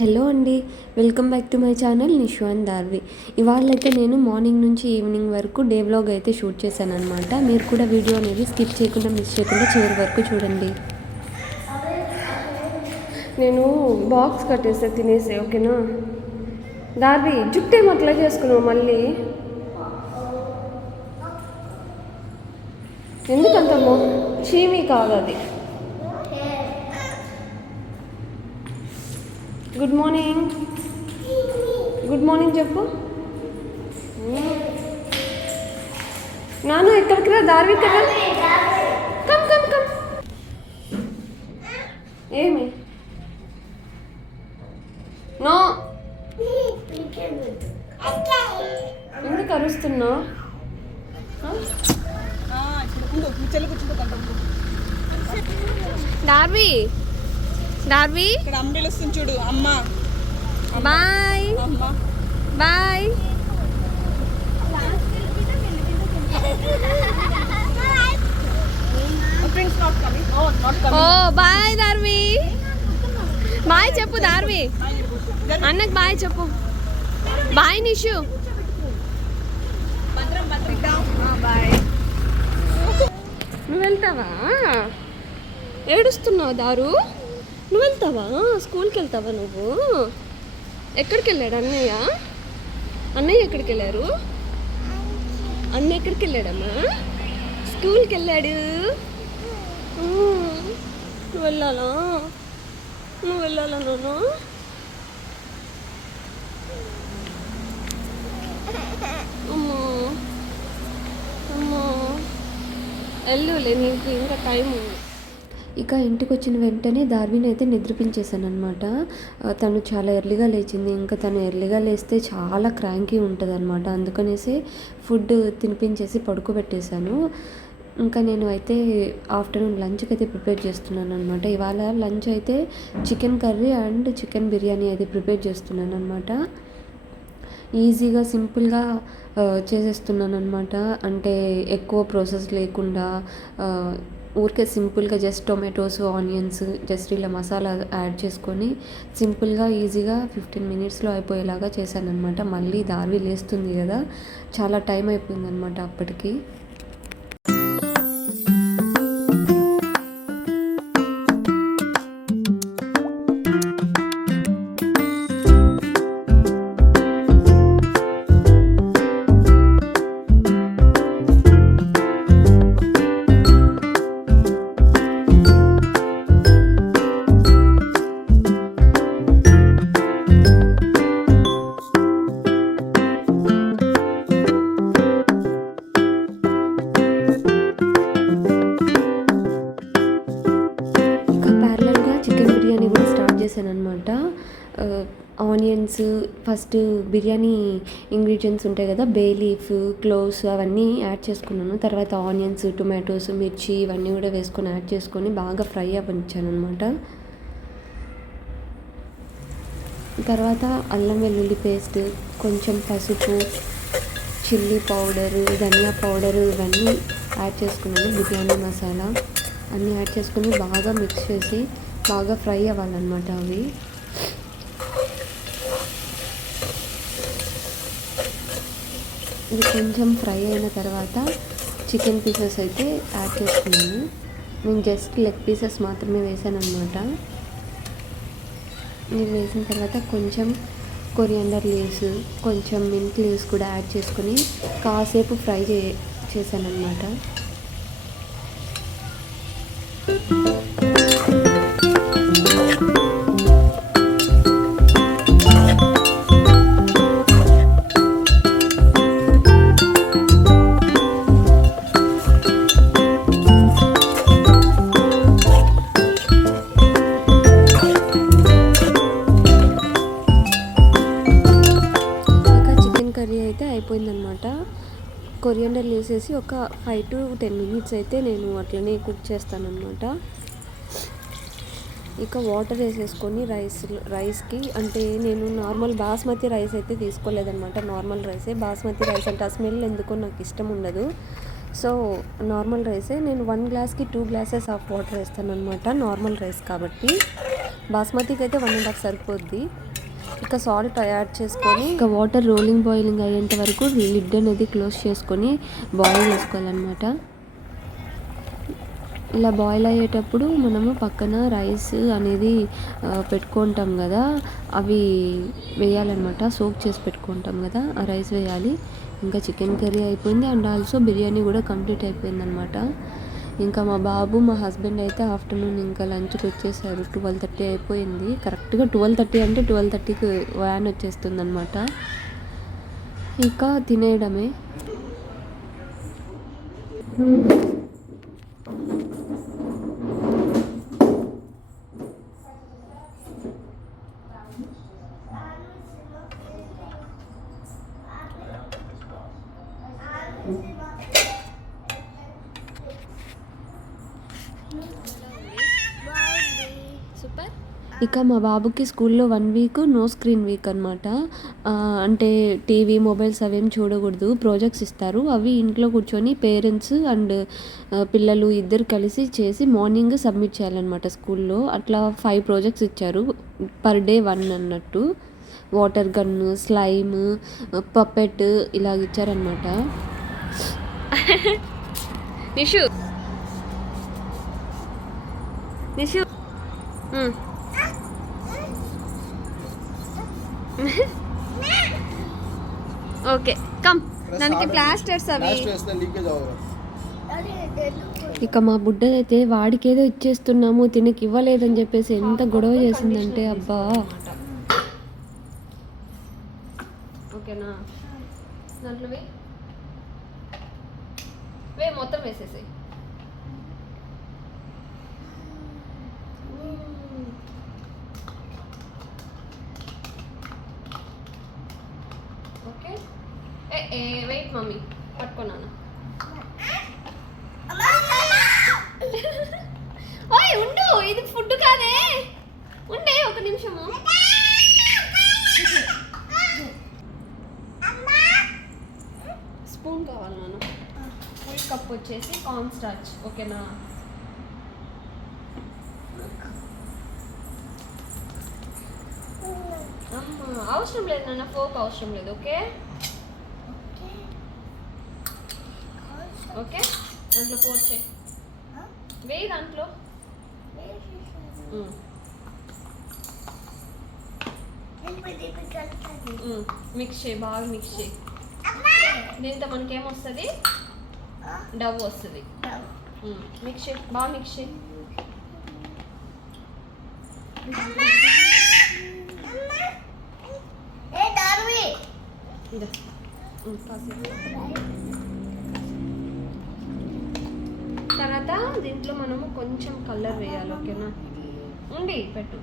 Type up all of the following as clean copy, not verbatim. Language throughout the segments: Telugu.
హలో అండి, welcome back to my channel Nishu and Darvi. ఇవాళైతే నేను మార్నింగ్ నుంచి ఈవినింగ్ వరకు డే వ్లాగ్ అయితే షూట్ చేశాను అనమాట. మీరు కూడా వీడియో అనేది స్కిప్ చేయకుండా మిస్ చేయకుండా చివరి వరకు చూడండి. నేను బాక్స్ కట్టేస్తే తినేసే, ఓకేనా? దార్వి జుట్టేమో అట్లా చేసుకున్నావు మళ్ళీ, ఎందుకంత చీమీ కాదు అది. గుడ్ మార్నింగ్, గుడ్ మార్నింగ్ చెప్పు. నాన్న ఎక్కడికి రా, దార్వి కదా. Come come come. ఏమి నో, ఎందుకు అరుస్తున్నావు? డార్వి డార్వి ఇక్కడ అంబెలు వస్తుంది చూడు. అమ్మ బాయ్ బాయ్. ఓ బాయ్ దార్వి, బాయ్ చెప్పు. దార్వి అన్నకు బాయ్ చెప్పు. బాయ్ నిషు. బాయ్. నువ్వు వెళ్తావా? ఏడుస్తున్నావు దారు? నువ్వు వెళ్తావా? స్కూల్కి వెళ్తావా నువ్వు? ఎక్కడికి వెళ్ళాడు అన్నయ్య? అన్నయ్య ఎక్కడికి వెళ్ళారు? అన్నయ్య ఎక్కడికి వెళ్ళాడమ్మా? స్కూల్కి వెళ్ళాడు. నువ్వు వెళ్ళాలా? నువ్వు వెళ్ళాలా నాన్న? అమ్మా అమ్మా వెళ్లులే, నీకు ఇంకా టైం ఉంది. ఇక ఇంటికి వచ్చిన వెంటనే దార్విని అయితే నిద్రపించేశాను అనమాట. తను చాలా ఎర్లీగా లేచింది. ఇంకా తను ఎర్లీగా లేస్తే చాలా క్రాంకీ ఉంటుంది అనమాట. అందుకనేసి ఫుడ్ తినిపించేసి పడుకోబెట్టేశాను. ఇంకా నేను అయితే ఆఫ్టర్నూన్ లంచ్కి అయితే ప్రిపేర్ చేస్తున్నాను అనమాట. ఇవాళ లంచ్ అయితే chicken curry and chicken biryani అయితే ప్రిపేర్ చేస్తున్నాను అనమాట. ఈజీగా సింపుల్గా చేసేస్తున్నాను అనమాట. అంటే ఎక్కువ ప్రాసెస్ లేకుండా ఊరికే సింపుల్గా జస్ట్ టొమాటోస్, ఆనియన్స్ జస్ట్ ఇలా మసాలా యాడ్ చేసుకొని సింపుల్గా ఈజీగా 15 మినిట్స్లో అయిపోయేలాగా చేశాను అనమాట. మళ్ళీ దార్వి లేస్తుంది కదా, చాలా టైం అయిపోయింది అనమాట అప్పటికి. అనమాట. ఆనియన్స్ ఫస్ట్ బిర్యానీ ఇంగ్రీడియంట్స్ ఉంటాయి కదా, బే లీఫ్, క్లోవ్స్ అవన్నీ యాడ్ చేసుకున్నాను. తర్వాత ఆనియన్స్, టొమాటోస్, మిర్చి ఇవన్నీ కూడా వేసుకొని యాడ్ చేసుకొని బాగా ఫ్రై అవ్వనిచ్చాను అనమాట. తర్వాత అల్లం వెల్లుల్లి పేస్ట్, కొంచెం పసుపు, చిల్లీ పౌడరు, ధనియా పౌడరు ఇవన్నీ యాడ్ చేసుకున్నాను. బిర్యానీ మసాలా అన్నీ యాడ్ చేసుకొని బాగా మిక్స్ చేసి బాగా ఫ్రై అవ్వాలన్నమాట. అవి ఇది కొంచెం ఫ్రై అయిన తర్వాత చికెన్ పీసెస్ అయితే యాడ్ చేసుకున్నాను. నేను జస్ట్ లెగ్ పీసెస్ మాత్రమే వేసాను అనమాట. ఇది వేసిన తర్వాత కొంచెం కొరియాండర్ లీవ్స్, కొంచెం మింట్ లీవ్స్ కూడా యాడ్ చేసుకొని కాసేపు ఫ్రై చేశాను అనమాట. అయిపోయిందనమాట. కొరియాండర్ వేసేసి ఒక 5 to 10 మినిట్స్ అయితే నేను అట్లనే కుక్ చేస్తానన్నమాట. ఇక వాటర్ వేసేసుకొని రైస్కి అంటే నేను నార్మల్ బాస్మతి రైస్ అయితే తీసుకోలేదన్నమాట. నార్మల్ రైసే. బాస్మతి రైస్ అంటే ఆ స్మెల్ ఎందుకో నాకు ఇష్టం ఉండదు. సో నార్మల్ రైసే. నేను 1 గ్లాస్కి 2 గ్లాసెస్ ఆఫ్ వాటర్ వేస్తాను అనమాట. నార్మల్ రైస్ కాబట్టి. బాస్మతికి అయితే 1.5 సరిపోద్ది. ఇక సాల్ట్ యాడ్ చేసుకొని ఇక వాటర్ బాయిలింగ్ అయ్యేంత వరకు లిడ్ అనేది క్లోజ్ చేసుకొని బాయిల్ చేసుకోవాలన్నమాట. ఇలా బాయిల్ అయ్యేటప్పుడు మనము పక్కన రైస్ అనేది పెట్టుకుంటాం కదా, అవి వేయాలన్నమాట. సోక్ చేసి పెట్టుకుంటాం కదా, ఆ రైస్ వేయాలి. ఇంకా చికెన్ కర్రీ అయిపోయింది అండ్ ఆల్సో బిర్యానీ కూడా కంప్లీట్ అయిపోయింది అనమాట. ఇంకా మా బాబు మా హస్బెండ్ అయితే ఆఫ్టర్నూన్ ఇంకా లంచ్కి వచ్చేసారు. 12:30 అయిపోయింది. కరెక్ట్గా 12:30 అంటే 12:30కి వ్యాన్ వచ్చేస్తుంది అనమాట. ఇంకా తినేయడమే. సూపర్. ఇక మా బాబుకి స్కూల్లో 1 వీక్ నో స్క్రీన్ వీక్ అనమాట. అంటే టీవీ మొబైల్స్ అవేం చూడకూడదు. ప్రాజెక్ట్స్ ఇస్తారు, అవి ఇంట్లో కూర్చొని పేరెంట్స్ అండ్ పిల్లలు ఇద్దరు కలిసి చేసి మార్నింగ్ సబ్మిట్ చేయాలన్నమాట స్కూల్లో. అట్లా 5 ప్రాజెక్ట్స్ ఇచ్చారు, పర్ డే 1 అన్నట్టు. వాటర్ గన్, స్లైమ్, పప్పెట్ ఇలాగ ఇచ్చారనమాట. నిషు నిషు ఓకే కమ్, దానికి ప్లాస్టర్స్ అవి. ఇక మా బుడ్డదైతే వాడికేదో ఇచ్చేస్తున్నాము తినకి ఇవ్వలేదని చెప్పేసి ఎంత గొడవ చేసిందంటే అబ్బా. ఓకేనా, దాంట్లో మొత్తం వేసేసి. ఓకే, వెయిట్ మమ్మీ పట్టుకున్నాను. ఓయ్ ఉండు, ఇది ఫుడ్ కాదే, ఉండే ఒక నిమిషము. స్పూన్ కావాలి నాన్న. ఫుల్ కప్ వచ్చేసి కార్న్ స్టార్చ్. ఓకేనా, అవసరం లేదు నాన్న, ఫోక్ అవసరం లేదు. ఓకే ఓకే, దాంట్లో పోర్ చేయి, వేయి దాంట్లో. మిక్స్ చేయి, బాగా మిక్స్ చేయి. దీంతో మనకేమొస్తుంది, డవ్ వస్తుంది. మిక్స్ చేయి, బాగా మిక్స్ చేయి. తర్వాత దీంట్లో మనము కొంచెం కలర్ వేయాలి. ఓకేనా, ఉండి పెట్టు.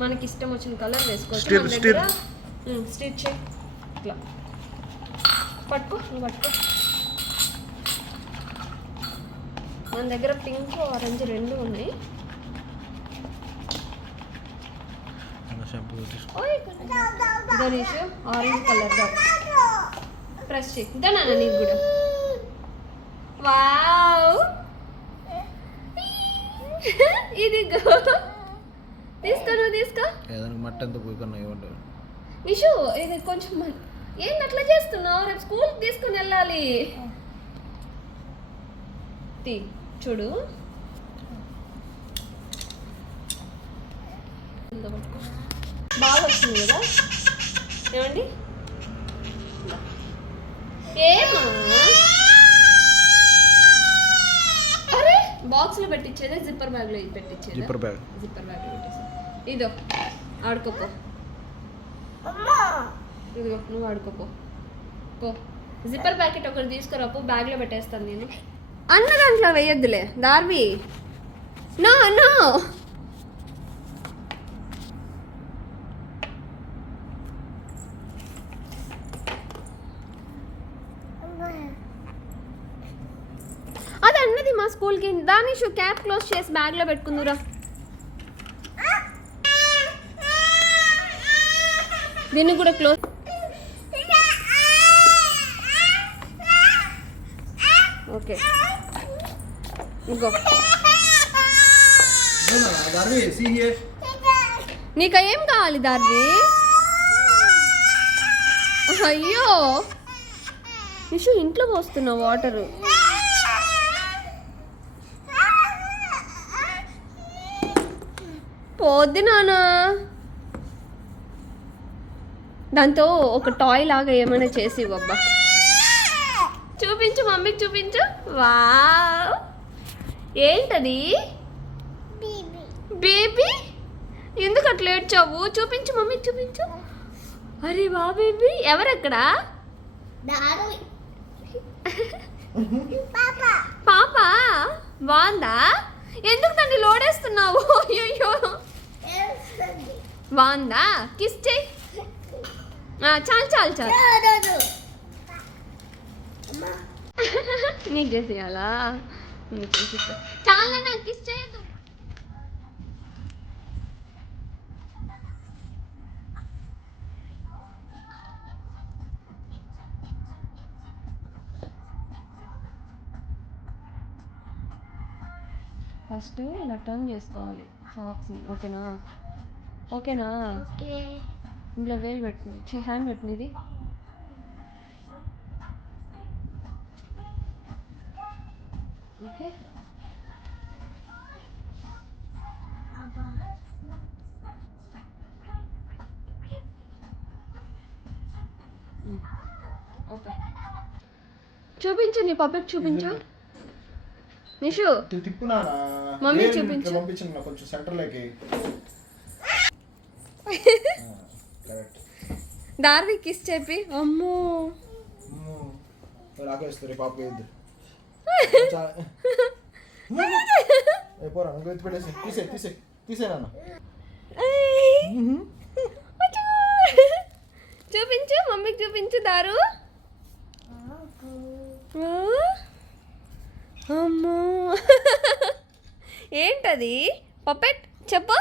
మనకి ఇష్టం వచ్చిన కలర్ వేసుకోవచ్చు. మన దగ్గర స్టిచ్ ఇట్లా పట్టుకో, నువ్వు పట్టుకో. మన దగ్గర పింక్ ఆరెంజ్ 2 ఉన్నాయి. గణేష్ ఆరెంజ్ కలర్ ప్రెస్ చేయి. దానా నీకు కూడా. వావ్, ఇది తీసుకో, నువ్వు తీసుకో. నిషు ఇది కొంచెం ఏంటి అట్లా చేస్తున్నావు? రేపు స్కూల్కి తీసుకుని వెళ్ళాలి. చూడు, బాగా వచ్చింది కదా. ఏమండి, ఏమా? అరే బాక్స్లో పెట్టించేదే, జిప్పర్ బ్యాగ్లో పెట్టించేది. జిప్పర్ బ్యాగ్లో పెట్టేసి. ఇదో ఆడుకోపో, ఇదిగో నువ్వు ఆడుకోపో పో. జిప్పర్ ప్యాకెట్ ఒకటి తీసుకురాపో, బ్యాగ్లో పెట్టేస్తాను నేను. అన్న దాంట్లో వేయొద్దులే దార్వి. నో నో, అది అన్నది మా స్కూల్కి. దాని క్యాప్ క్లోజ్ చేసి బ్యాగ్లో పెట్టుకుందురా. దీన్ని కూడా క్లోజ్. ఓకే ఇంకో Darvi, see here. నీకు ఏం కావాలి దార్వి? అయ్యో నిషు ఇంట్లో పోస్తున్నా వాటరు. పోద్ది నానా. దాంతో ఒక టాయ్ లాగా ఏమైనా చేసి ఇవ్వబ్బా. చూపించు మమ్మీకి చూపించు. వావ్ ఏంటది? బేబీ ఎందుకు అట్లా ఏడ్చావు? చూపించు మమ్మీకి చూపించు. అరే వా బేబీ. ఎవరెక్కడ? పాప బాగుందా? ఎందుకు దాన్ని లోడేస్తున్నావు? అయ్యో బాగుందా? కిస్ చేయి. చాలు చాలు చాలు. నీకు చేసేయాలా? చాలా నాకు కిస్ చేయదు. ఫస్ట్ ఇలా టర్న్ చేసుకోవాలి సాక్స్ని. ఓకేనా? ఓకేనా? ఇందులో వేలు పెట్టింది, హ్యాండ్ పెట్టింది. ఇది ఓకే. ఓకే చూపించు, నీ పప్పెట్ చూపించు నిషు. తిప్పునానా మమ్మీ చూపించు. పంపించండి కొంచెం సెంటర్లోకి. కరెక్ట్. దార్వి కిస్ చెప్పి. అమ్మో రాకేస్తారు పాప వేద్దు. పోరా ఎత్తి పెట్టేసి తీసేనా. చూపించు మమ్మీకి చూపించు దారు. అమ్మో ఏంటది? పప్పెట్ చెప్పు.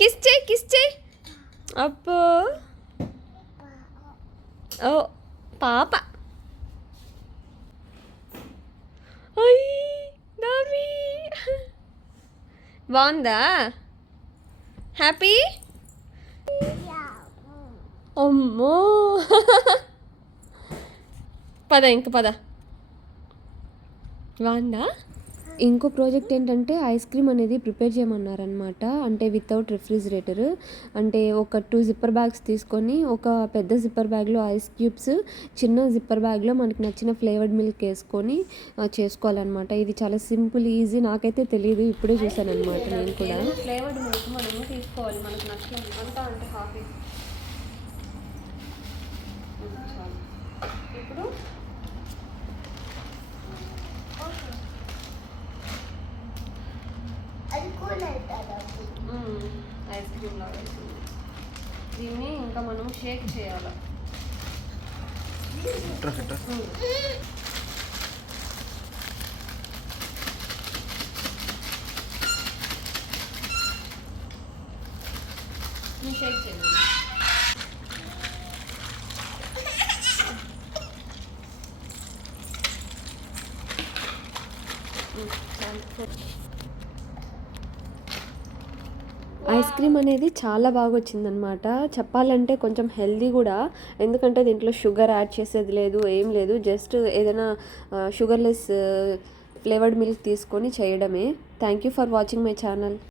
కిస్ చేయి, కిస్ చేయి. అబ్బో ఓ పాప. దావి బాగుందా? హ్యాపీ? అమ్మో పద ఇంక పద. బాగుందా? ఇంకో ప్రాజెక్ట్ ఏంటంటే ఐస్ క్రీమ్ అనేది ప్రిపేర్ చేయమన్నారనమాట. అంటే వితౌట్ రిఫ్రిజిరేటర్. అంటే ఒక 2 జిప్పర్ బ్యాగ్స్ తీసుకొని ఒక పెద్ద జిప్పర్ బ్యాగ్లో ఐస్ క్యూబ్స్, చిన్న జిప్పర్ బ్యాగ్లో మనకి నచ్చిన ఫ్లేవర్డ్ మిల్క్ వేసుకొని చేసుకోవాలన్నమాట. ఇది చాలా సింపుల్, ఈజీ. నాకైతే తెలియదు, ఇప్పుడే చూసాను అనమాట నేను కూడా. ఫ్లేవర్డ్ మిల్క్ మనం తీసుకోవాలి మనకు నచ్చిన అంతా. అంటే కాఫీ ఇప్పుడు ఐస్ క్రీమ్ లాగా వేసింది. దీన్ని ఇంకా మనం షేక్ చేయాలి. షేక్ చేయాలి. ఐస్ క్రీమ్ అనేది చాలా బాగా వచ్చిందనమాట. చెప్పాలంటే కొంచెం హెల్దీ కూడా, ఎందుకంటే దీంట్లో షుగర్ యాడ్ చేసేది లేదు, ఏం లేదు. జస్ట్ ఏదైనా షుగర్లెస్ ఫ్లేవర్డ్ మిల్క్ తీసుకొని చేయడమే. Thank you for watching my channel.